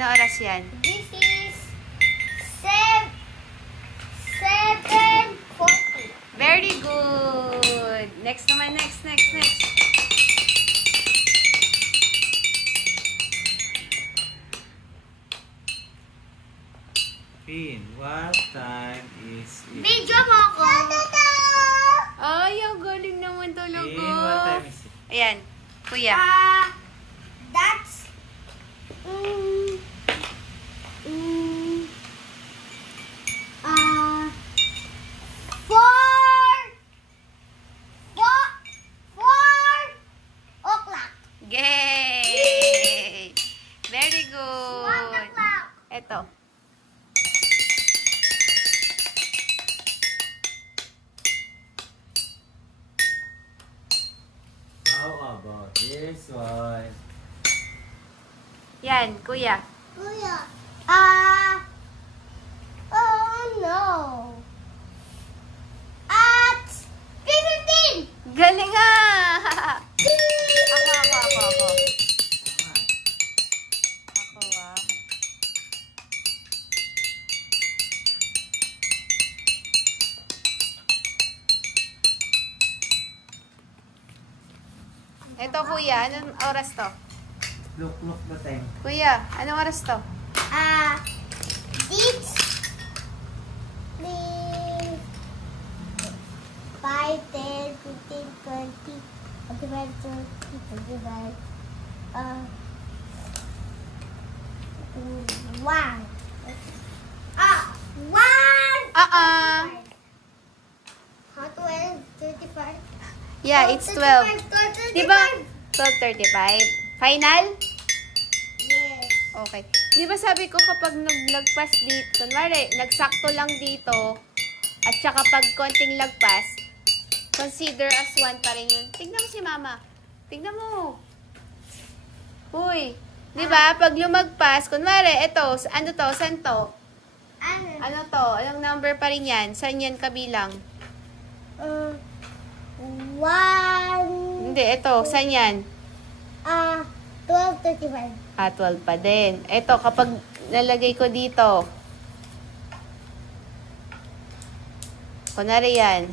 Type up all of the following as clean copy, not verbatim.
Ano oras yan? This is 7:40. Very good. Next naman, next. Pin, what time is it? Video mo ako. Ay, ang galing naman talaga. Pin, what time is it? Ayan, kuya. That's 4 o'clock. Yay! Very 1 good. o'clock. Eto. How about this one? Yan, kuya. Kuya. Oh no. At 3:15. Galing nga! Ako. Tama. Ako, ah. Ito, kuya. Anong oras to? Look the time. Kuya, anong oras to? It's 5, 10, 15, 20, 25, 30, 35, 1. 1! 12, 35. Yeah, it's 12. Diba? 12:35. Final? Yes. Okay. Di ba sabi ko kapag naglagpas dito, kunwari, nagsakto lang dito, at saka pag konting lagpas, consider as 1 pa rin yun. Tignan mo si mama. Tignan mo. Uy. Di ba? Pag lumagpas, kunwari, ito, ano to? Saan to? Ano to? Anong number pa rin yan? Saan yan kabilang? 1. Hindi, ito. Saan yan? 12:35. 12 pa din. Ito, kapag nalagay ko dito, kunwari yan.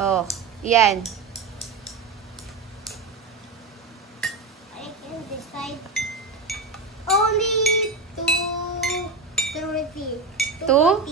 Oh, yan. I can decide only 2:30. 2?